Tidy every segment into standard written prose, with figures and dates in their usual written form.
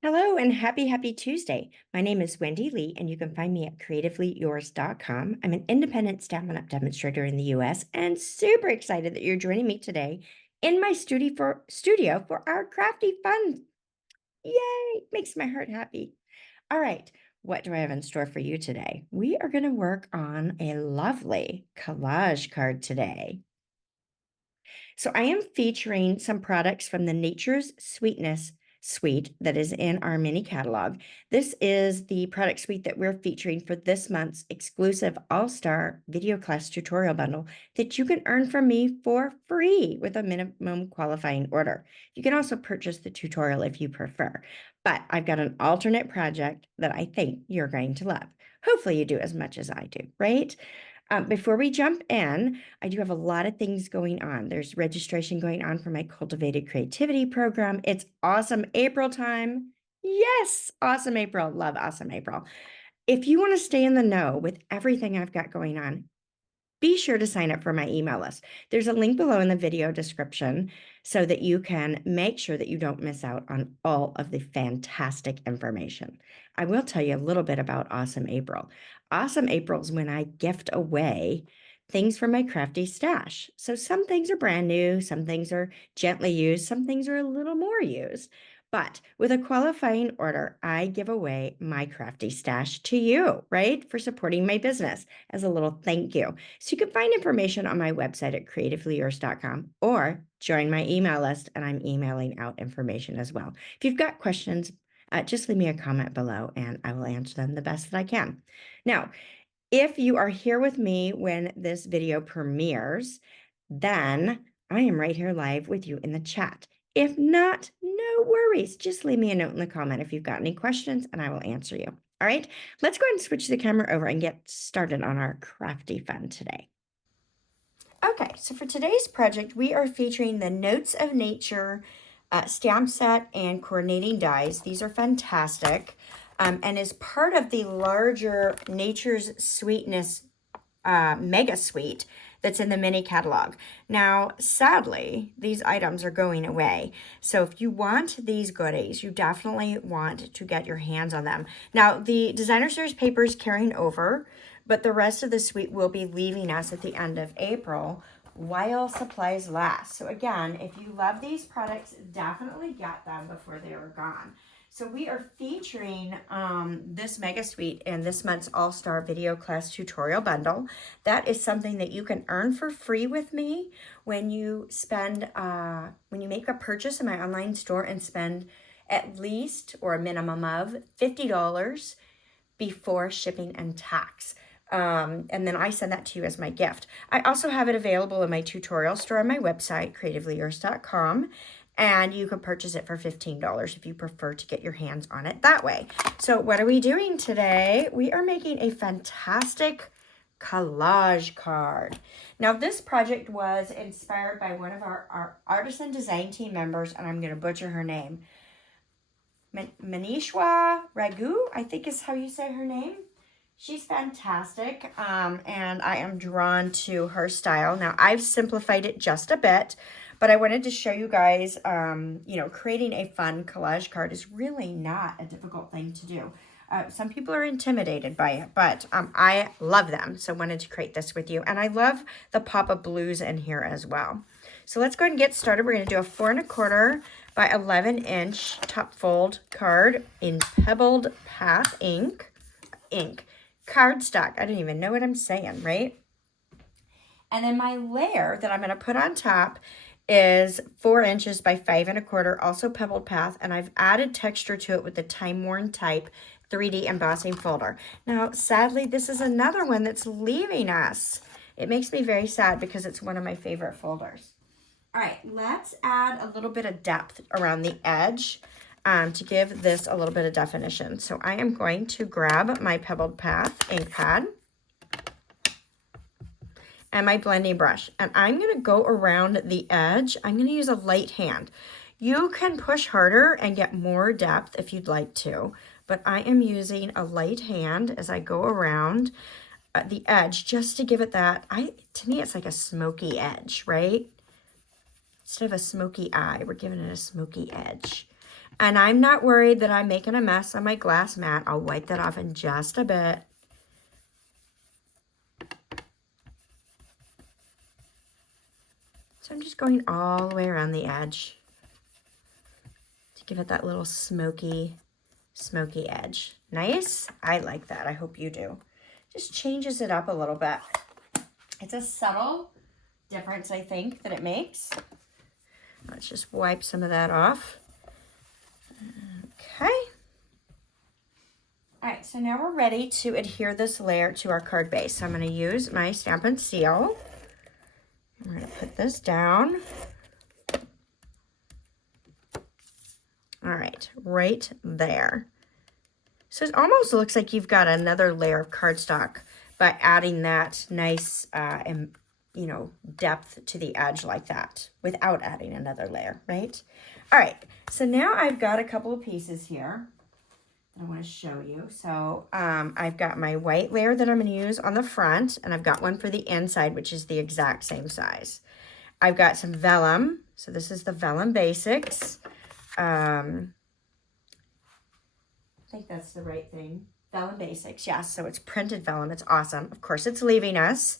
Hello and happy Tuesday. My name is Wendy Lee, and you can find me at creativeleeyours.com. I'm an independent Stampin' Up! Demonstrator in the US and super excited that you're joining me today in my studio for our crafty fun. Yay! Makes my heart happy. All right, what do I have in store for you today? We are going to work on a lovely collage card today. So I am featuring some products from the Nature's Sweetness suite that is in our mini catalog. This is the product suite that we're featuring for this month's exclusive all-star video class tutorial bundle that you can earn from me for free with a minimum qualifying order. You can also purchase the tutorial if you prefer, but I've got an alternate project that I think you're going to love. Hopefully you do as much as I do, right? Before we jump in, I do have a lot of things going on. There's registration going on for my Cultivated Creativity program. It's awesome April time. Yes, awesome April. Love awesome April. If you want to stay in the know with everything I've got going on, be sure to sign up for my email list. There's a link below in the video description so that you can make sure that you don't miss out on all of the fantastic information. I will tell you a little bit about Awesome April. Awesome April is when I gift away things from my crafty stash. So some things are brand new, some things are gently used, some things are a little more used. But with a qualifying order, I give away my crafty stash to you, right? For supporting my business as a little thank you. So you can find information on my website at creativeleeyours.com or join my email list, and I'm emailing out information as well. If you've got questions, just leave me a comment below and I will answer them the best that I can. Now, if you are here with me when this video premieres, then I am right here live with you in the chat. If not, no worries. Just leave me a note in the comment if you've got any questions and I will answer you. All right, let's go ahead and switch the camera over and get started on our crafty fun today. Okay, so for today's project, we are featuring the Notes of Nature stamp set and coordinating dies. These are fantastic and is part of the larger Nature's Sweetness mega suite that's in the mini catalog. Now, sadly, these items are going away. So if you want these goodies, you definitely want to get your hands on them. Now, the designer series paper is carrying over, but the rest of the suite will be leaving us at the end of April while supplies last. So again, if you love these products, definitely get them before they are gone. So we are featuring this mega suite in this month's all-star video class tutorial bundle. That is something that you can earn for free with me when you spend, when you make a purchase in my online store and spend at least or a minimum of $50 before shipping and tax. And then I send that to you as my gift. I also have it available in my tutorial store on my website, creativeleeyours.com. And you can purchase it for $15 if you prefer to get your hands on it that way. So what are we doing today? We are making a fantastic collage card. Now this project was inspired by one of our artisan design team members, and I'm going to butcher her name. Manishwa Ragu, I think is how you say her name. She's fantastic, and I am drawn to her style. Now, I've simplified it just a bit, but I wanted to show you guys, you know, creating a fun collage card is really not a difficult thing to do. Some people are intimidated by it, but I love them, so I wanted to create this with you. And I love the pop of blues in here as well. So let's go ahead and get started. We're going to do a 4 1/4 by 11-inch top fold card in Pebbled Path ink. Cardstock. I don't even know what I'm saying, right? And then my layer that I'm going to put on top is 4 inches by 5 1/4, also Pebbled Path, and I've added texture to it with the Time Worn Type 3D embossing folder. Now, sadly, this is another one that's leaving us. It makes me very sad because it's one of my favorite folders. All right, let's add a little bit of depth around the edge to give this a little bit of definition. So I am going to grab my Pebbled Path ink pad and my blending brush, and I'm going to go around the edge. I'm going to use a light hand. You can push harder and get more depth if you'd like to, but I am using a light hand as I go around the edge just to give it that, to me it's like a smoky edge, right? Instead of a smoky eye, we're giving it a smoky edge. And I'm not worried that I'm making a mess on my glass mat. I'll wipe that off in just a bit. So I'm just going all the way around the edge to give it that little smoky edge. Nice? I like that. I hope you do. Just changes it up a little bit. It's a subtle difference, I think, that it makes. Let's just wipe some of that off. Okay. All right, so now we're ready to adhere this layer to our card base. So I'm going to use my Stampin' Seal. I'm going to put this down. All right there. So it almost looks like you've got another layer of cardstock by adding that nice, depth to the edge like that without adding another layer, right? All right, so now I've got a couple of pieces here that I want to show you. So I've got my white layer that I'm going to use on the front, and I've got one for the inside, which is the exact same size. I've got some vellum. So this is the Vellum Basics. I think that's the right thing. Vellum Basics, yes. So it's printed vellum. It's awesome. Of course, it's leaving us.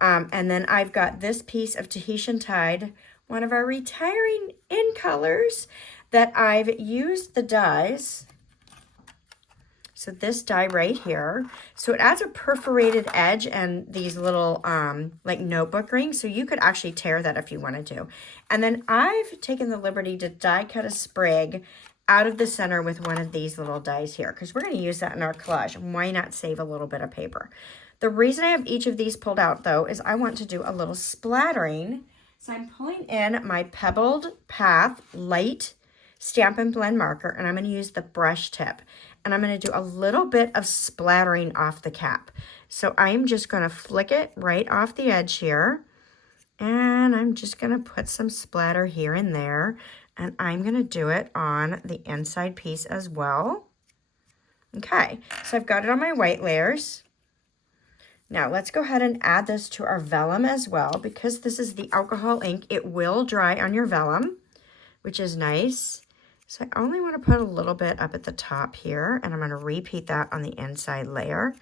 And then I've got this piece of Tahitian Tide, one of our retiring in colors that I've used the dies. So this die right here. So it adds a perforated edge and these little like notebook rings. So you could actually tear that if you wanted to. And then I've taken the liberty to die cut a sprig out of the center with one of these little dies here, because we're going to use that in our collage. And why not save a little bit of paper? The reason I have each of these pulled out, though, is I want to do a little splattering. So I'm pulling in my Pebbled Path Light Stampin' Blend marker, and I'm going to use the brush tip. And I'm going to do a little bit of splattering off the cap. So I'm just going to flick it right off the edge here. And I'm just going to put some splatter here and there. And I'm going to do it on the inside piece as well. Okay, so I've got it on my white layers. Now let's go ahead and add this to our vellum as well. Because this is the alcohol ink, it will dry on your vellum, which is nice. So I only want to put a little bit up at the top here, and I'm going to repeat that on the inside layer.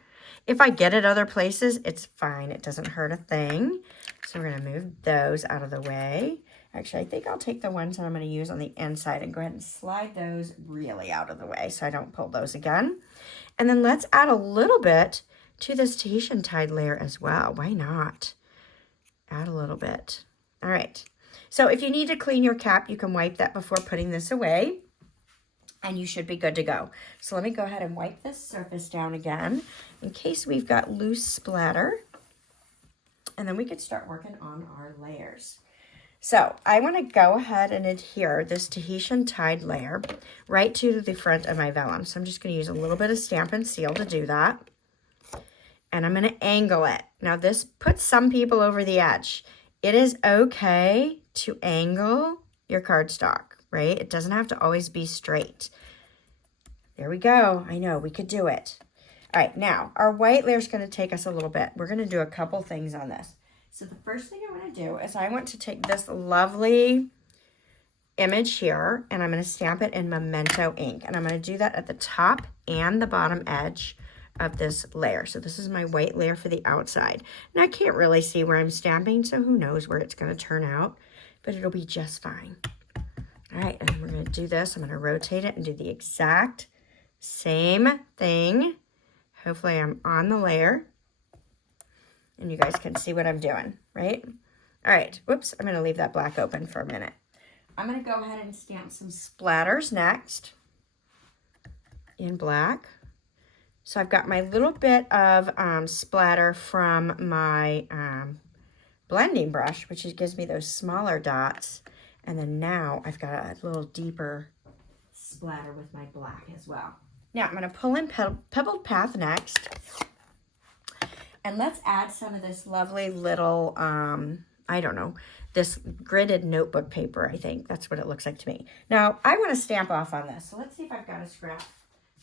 If I get it other places, it's fine. It doesn't hurt a thing. So we're going to move those out of the way. Actually, I think I'll take the ones that I'm going to use on the inside and go ahead and slide those really out of the way so I don't pull those again. And then let's add a little bit to this Tahitian Tide layer as well. Why not? Add a little bit. All right. So if you need to clean your cap, you can wipe that before putting this away, and you should be good to go. So let me go ahead and wipe this surface down again in case we've got loose splatter. And then we could start working on our layers. So I want to go ahead and adhere this Tahitian Tide layer right to the front of my vellum. So I'm just going to use a little bit of Stampin' Seal to do that. And I'm going to angle it. Now this puts some people over the edge. It is okay to angle your cardstock, right? It doesn't have to always be straight. There we go. I know, we could do it. All right, now our white layer is going to take us a little bit. We're going to do a couple things on this. So the first thing I want to do is I want to take this lovely image here, and I'm going to stamp it in Memento ink. And I'm going to do that at the top and the bottom edge of this layer. So this is my white layer for the outside. Now I can't really see where I'm stamping, so who knows where it's going to turn out, but it'll be just fine. All right, and we're going to do this. I'm going to rotate it and do the exact same thing. Hopefully I'm on the layer and you guys can see what I'm doing, right? All right, whoops, I'm going to leave that black open for a minute. I'm going to go ahead and stamp some splatters next in black. So I've got my little bit of splatter from my blending brush, which gives me those smaller dots. And then now I've got a little deeper splatter with my black as well. Now I'm going to pull in Pebbled Path next. And let's add some of this lovely little, I don't know, this gridded notebook paper, I think. That's what it looks like to me. Now, I want to stamp off on this. So let's see if I've got a scrap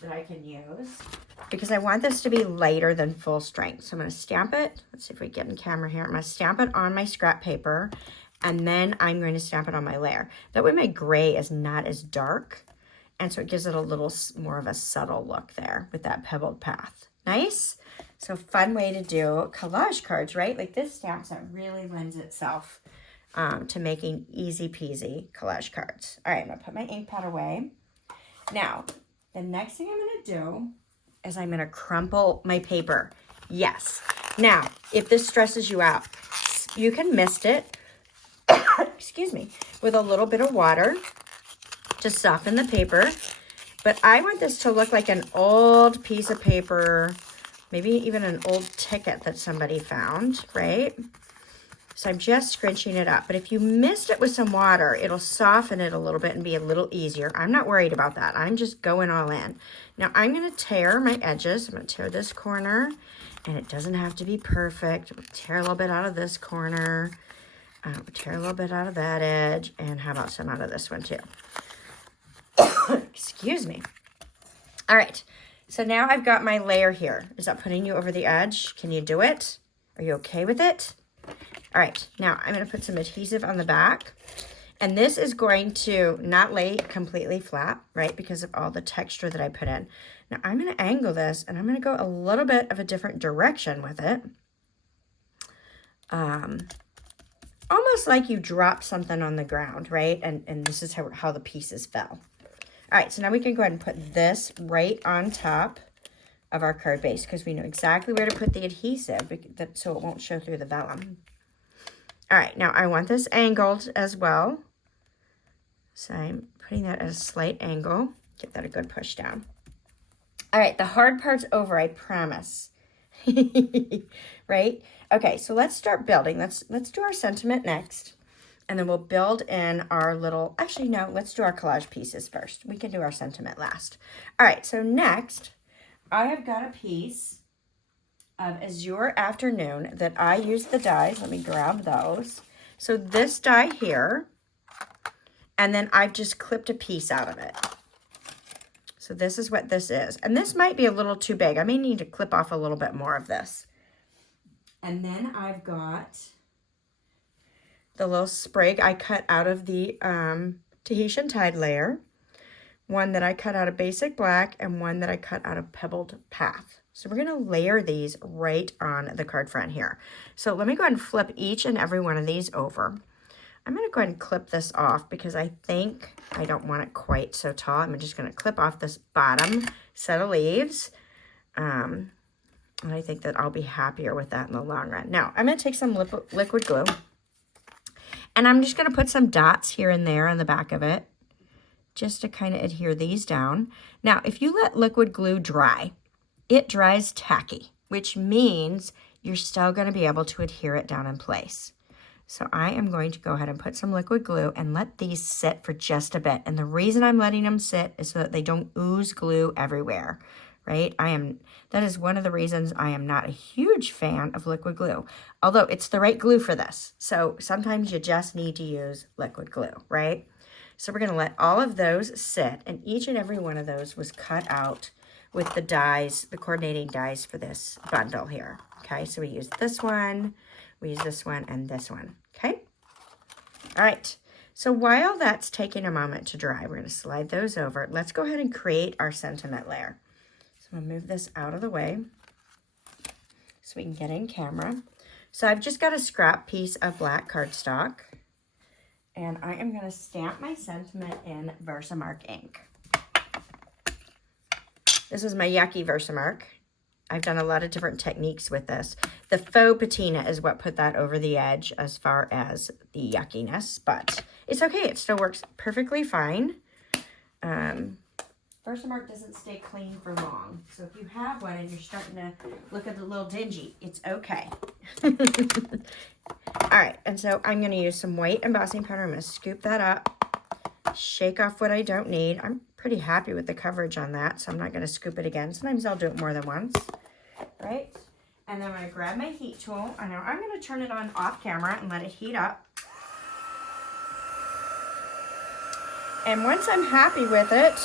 that I can use, because I want this to be lighter than full strength. So I'm going to stamp it. Let's see if we get in camera here. I'm going to stamp it on my scrap paper, and then I'm going to stamp it on my layer. That way my gray is not as dark, And so it gives it a little more of a subtle look there with that pebbled path. Nice. So fun way to do collage cards, right? Like this stamp set really lends itself to making easy peasy collage cards. All right, I'm gonna put my ink pad away. Now, the next thing I'm gonna do is I'm gonna crumple my paper. Yes. Now, if this stresses you out, you can mist it, excuse me, with a little bit of water to soften the paper. But I want this to look like an old piece of paper, maybe even an old ticket that somebody found, right? So I'm just scrunching it up. But if you mist it with some water, it'll soften it a little bit and be a little easier. I'm not worried about that. I'm just going all in. Now I'm going to tear my edges. I'm going to tear this corner, and it doesn't have to be perfect. Tear a little bit out of this corner. Tear a little bit out of that edge. And how about some out of this one too? Excuse me. All right. So now I've got my layer here. Is that putting you over the edge? Can you do it? Are you okay with it? All right, now I'm going to put some adhesive on the back, and this is going to not lay completely flat, right, because of all the texture that I put in. Now I'm going to angle this, and I'm going to go a little bit of a different direction with it. Almost like you drop something on the ground, right, and this is how the pieces fell. All right, so now we can go ahead and put this right on top of our card base because we know exactly where to put the adhesive so it won't show through the vellum. All right, now I want this angled as well. So I'm putting that at a slight angle. Give that a good push down. All right, the hard part's over, I promise. Right? Okay, so let's start building. Let's do our sentiment next. And then we'll build in our little, actually no, let's do our collage pieces first. We can do our sentiment last. All right, so next, I have got a piece of Azure Afternoon that I use the dies. Let me grab those. So this die here, and then I've just clipped a piece out of it. So this is what this is. And this might be a little too big. I may need to clip off a little bit more of this. And then I've got the little sprig I cut out of the Tahitian Tide layer, one that I cut out of Basic Black, and one that I cut out of Pebbled Path. So we're going to layer these right on the card front here. So let me go ahead and flip each and every one of these over. I'm going to go ahead and clip this off because I think I don't want it quite so tall. I'm just going to clip off this bottom set of leaves. And I think that I'll be happier with that in the long run. Now, I'm going to take some liquid glue. And I'm just going to put some dots here and there on the back of it, just to kind of adhere these down. Now, if you let liquid glue dry, it dries tacky, which means you're still going to be able to adhere it down in place. So I am going to go ahead and put some liquid glue and let these sit for just a bit. And the reason I'm letting them sit is so that they don't ooze glue everywhere, right? That is one of the reasons I am not a huge fan of liquid glue, although it's the right glue for this. So sometimes you just need to use liquid glue, right? So we're going to let all of those sit, and each and every one of those was cut out with the dies, the coordinating dies for this bundle here. Okay, so we use this one, and this one. Okay, all right. So while that's taking a moment to dry, we're going to slide those over. Let's go ahead and create our sentiment layer. So I'm going to move this out of the way so we can get in camera. So I've just got a scrap piece of black cardstock, and I am going to stamp my sentiment in Versamark ink. This is my yucky Versamark. I've done a lot of different techniques with this. The faux patina is what put that over the edge as far as the yuckiness, but it's okay. It still works perfectly fine. Versamark doesn't stay clean for long. So if you have one and you're starting to look a little dingy, it's okay. All right, and so I'm going to use some white embossing powder. I'm going to scoop that up, shake off what I don't need. I'm pretty happy with the coverage on that, so I'm not going to scoop it again. Sometimes I'll do it more than once, right? And then I'm going to grab my heat tool. I know I'm going to turn it on off camera and let it heat up. And once I'm happy with it,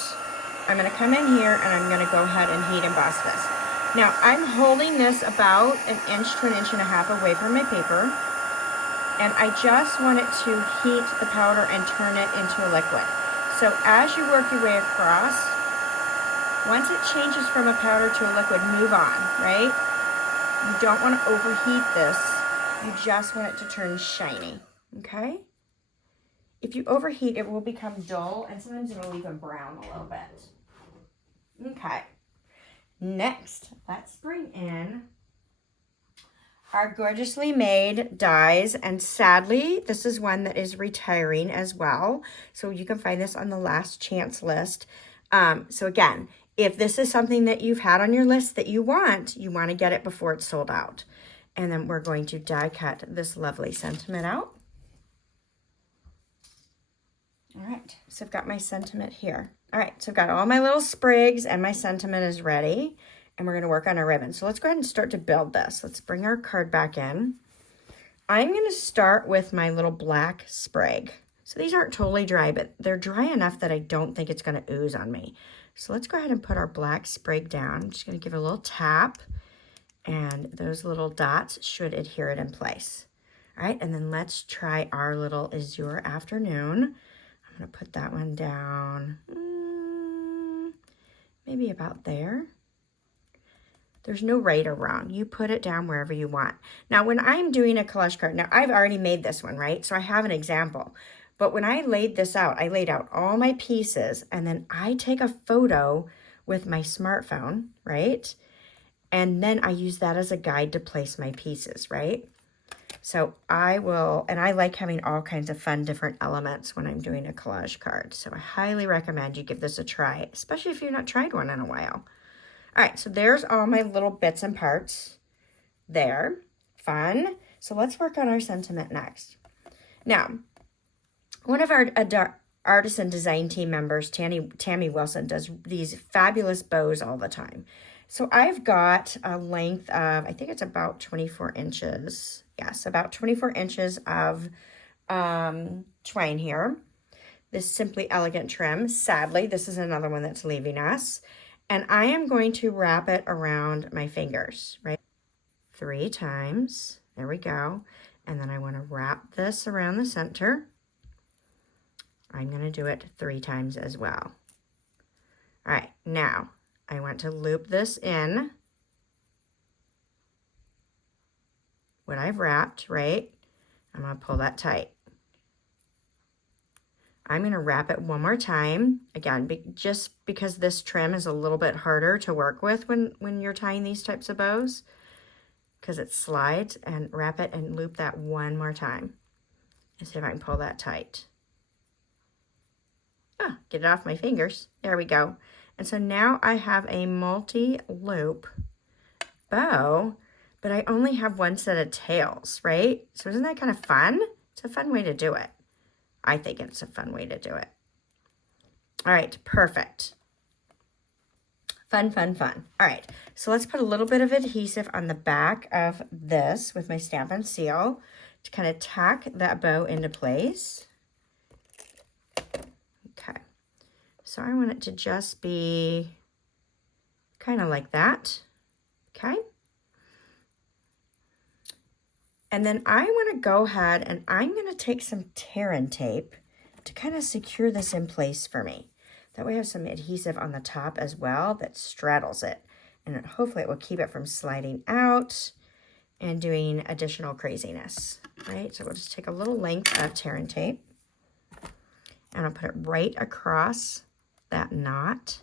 I'm going to come in here and I'm going to go ahead and heat emboss this. Now, I'm holding this about 1 inch to 1.5 inches away from my paper. And I just want it to heat the powder and turn it into a liquid. So as you work your way across, once it changes from a powder to a liquid, move on, right? You don't want to overheat this. You just want it to turn shiny, okay? If you overheat, it will become dull, and sometimes it'll even brown a little bit. Okay. Next, let's bring in our gorgeously made dies, and sadly, this is one that is retiring as well. So you can find this on the last chance list. So again, if this is something that you've had on your list that you want to get it before it's sold out. And then we're going to die cut this lovely sentiment out. All right, so I've got my sentiment here. All right, so I've got all my little sprigs and my sentiment is ready. And we're going to work on our ribbon. So let's go ahead and start to build this. Let's bring our card back in. I'm going to start with my little black sprig. So these aren't totally dry, but they're dry enough that I don't think it's going to ooze on me. So let's go ahead and put our black sprig down. I'm just going to give it a little tap, and those little dots should adhere it in place. All right, and then let's try our little Azure Afternoon. I'm going to put that one down, maybe about there. There's no right or wrong. You put it down wherever you want. Now, when I'm doing a collage card, now I've already made this one, right? So I have an example. But when I laid this out, I laid out all my pieces, and then I take a photo with my smartphone, right? And then I use that as a guide to place my pieces, right? So I will, and I like having all kinds of fun different elements when I'm doing a collage card. So I highly recommend you give this a try, especially if you've not tried one in a while. All right, so there's all my little bits and parts there. Fun. So let's work on our sentiment next. Now, one of our artisan design team members, Tammy Wilson, does these fabulous bows all the time. So I've got a length of, I think it's about 24 inches. Yes, about 24 inches of twine here. This Simply Elegant trim. Sadly, this is another one that's leaving us. And I am going to wrap it around my fingers, right? 3 times. There we go. And then I want to wrap this around the center. I'm going to do it 3 times as well. All right, now I want to loop this in what I've wrapped, right? I'm going to pull that tight. I'm going to wrap it one more time. Again, just because this trim is a little bit harder to work with when you're tying these types of bows, because it slides, and wrap it and loop that one more time. And see if I can pull that tight. Ah, get it off my fingers. There we go. And so now I have a multi-loop bow, but I only have one set of tails, right? So isn't that kind of fun? It's a fun way to do it. I think it's a fun way to do it. All right, perfect. Fun, fun, fun. All right, so let's put a little bit of adhesive on the back of this with my Stampin' Seal to kind of tack that bow into place. Okay, so I want it to just be kind of like that, okay? And then I want to go ahead and I'm going to take some tear and tape to kind of secure this in place for me. That way I have some adhesive on the top as well that straddles it. And hopefully it will keep it from sliding out and doing additional craziness, right? So we'll just take a little length of tear and tape and I'll put it right across that knot.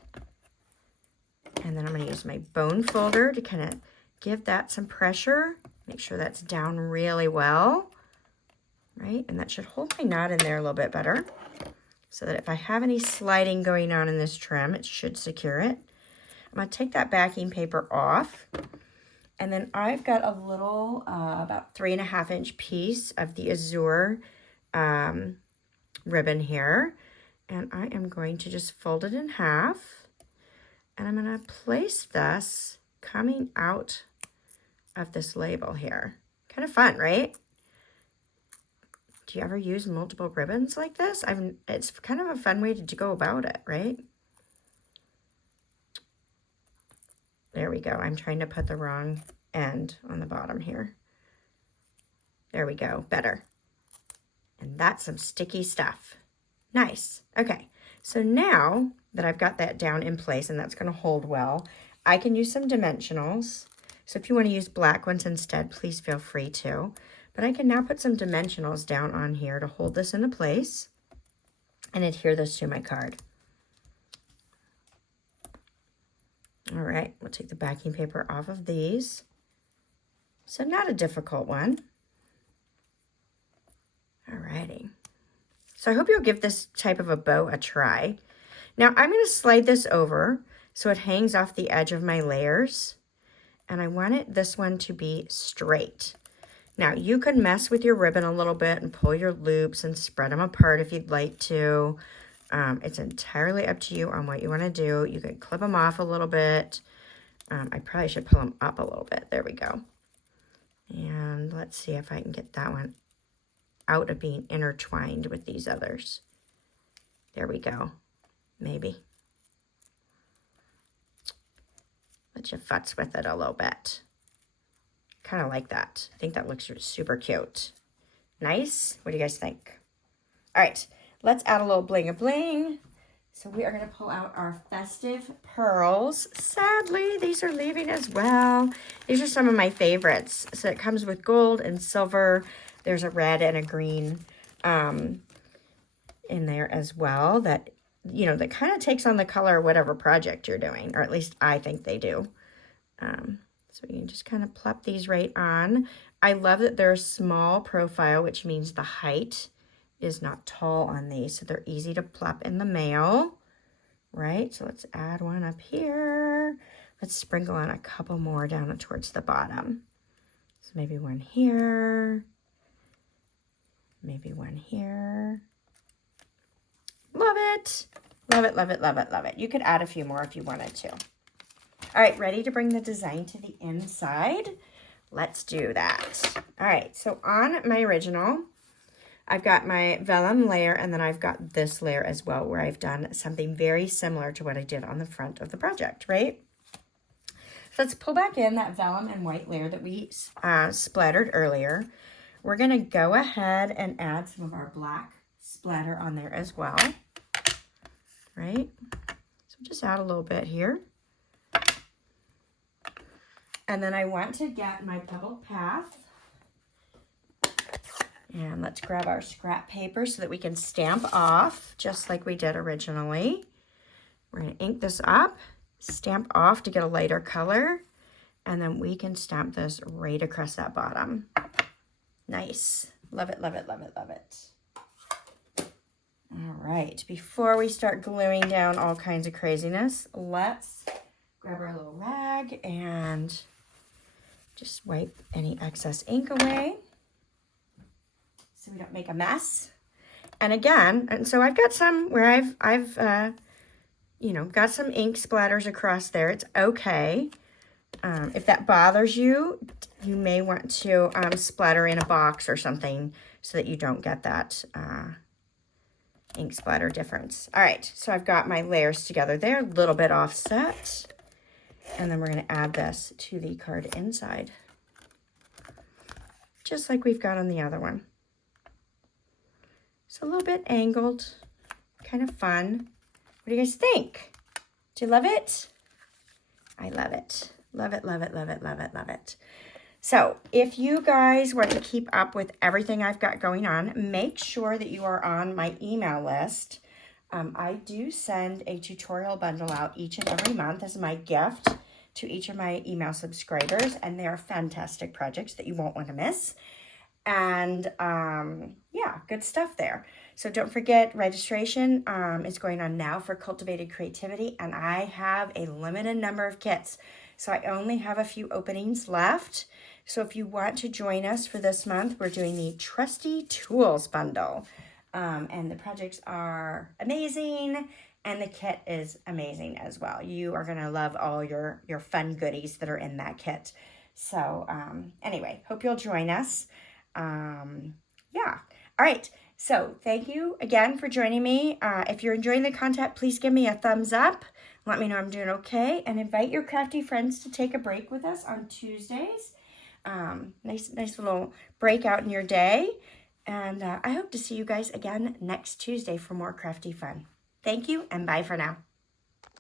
And then I'm going to use my bone folder to kind of give that some pressure. Make sure that's down really well, right? And that should hold my knot in there a little bit better so that if I have any sliding going on in this trim, it should secure it. I'm going to take that backing paper off. And then I've got a little, about 3.5 inch piece of the Azure ribbon here. And I am going to just fold it in half. And I'm going to place this coming out of this label here. Kind of fun, right? Do you ever use multiple ribbons like this? It's kind of a fun way to go about it, right? There we go. I'm trying to put the wrong end on the bottom here. There we go. Better. And that's some sticky stuff. Nice. Okay. So now that I've got that down in place and that's going to hold well, I can use some dimensionals. So if you want to use black ones instead, please feel free to. But I can now put some dimensionals down on here to hold this into place and adhere this to my card. All right, we'll take the backing paper off of these. So not a difficult one. All righty. So I hope you'll give this type of a bow a try. Now I'm going to slide this over so it hangs off the edge of my layers. And I want this one to be straight. Now you could mess with your ribbon a little bit and pull your loops and spread them apart if you'd like to. It's entirely up to you on what you want to do. You can clip them off a little bit. I probably should pull them up a little bit. There we go. And let's see if I can get that one out of being intertwined with these others. There we go. Maybe. Let you futz with it a little bit. Kind of like that. I think that looks super cute. Nice? What do you guys think? All right, let's add a little bling-a-bling. So we are going to pull out our festive pearls. Sadly, these are leaving as well. These are some of my favorites. So it comes with gold and silver. There's a red and a green in there as well that, you know, that kind of takes on the color of whatever project you're doing, or at least I think they do. So you can just kind of plop these right on. I love that they're a small profile, which means the height is not tall on these, so they're easy to plop in the mail, right? So let's add one up here. Let's sprinkle on a couple more down towards the bottom. So maybe one here, maybe one here. Love it. Love it, love it, love it, love it. You could add a few more if you wanted to. All right, ready to bring the design to the inside? Let's do that. All right, so on my original, I've got my vellum layer, and then I've got this layer as well, where I've done something very similar to what I did on the front of the project, right? So let's pull back in that vellum and white layer that we splattered earlier. We're gonna go ahead and add some of our black splatter on there as well, right? So just add a little bit here. And then I want to get my pebbled path. And let's grab our scrap paper so that we can stamp off just like we did originally. We're going to ink this up, stamp off to get a lighter color, and then we can stamp this right across that bottom. Nice. Love it, love it, love it, love it. All right, before we start gluing down all kinds of craziness, let's grab our little rag and just wipe any excess ink away so we don't make a mess. And again, and so I've got some where I've you know, got some ink splatters across there. It's okay. If that bothers you, you may want to splatter in a box or something so that you don't get that ink splatter difference. All right, so I've got my layers together there, a little bit offset. And then we're going to add this to the card inside, just like we've got on the other one. It's a little bit angled, kind of fun. What do you guys think? Do you love it? I love it. Love it, love it, love it, love it, love it. So if you guys want to keep up with everything I've got going on, make sure that you are on my email list. I do send a tutorial bundle out each and every month as my gift to each of my email subscribers, and they are fantastic projects that you won't want to miss. And yeah, good stuff there. So don't forget, registration is going on now for Cultivated Creativity, and I have a limited number of kits. So I only have a few openings left. So if you want to join us for this month, we're doing the Trusty Tools bundle. And the projects are amazing, and the kit is amazing as well. You are going to love all your fun goodies that are in that kit. So anyway, hope you'll join us. Yeah. All right. So thank you again for joining me. If you're enjoying the content, please give me a thumbs up. Let me know I'm doing okay, and invite your crafty friends to take a break with us on Tuesdays. Nice little break out in your day. And I hope to see you guys again next Tuesday for more crafty fun. Thank you and bye for now.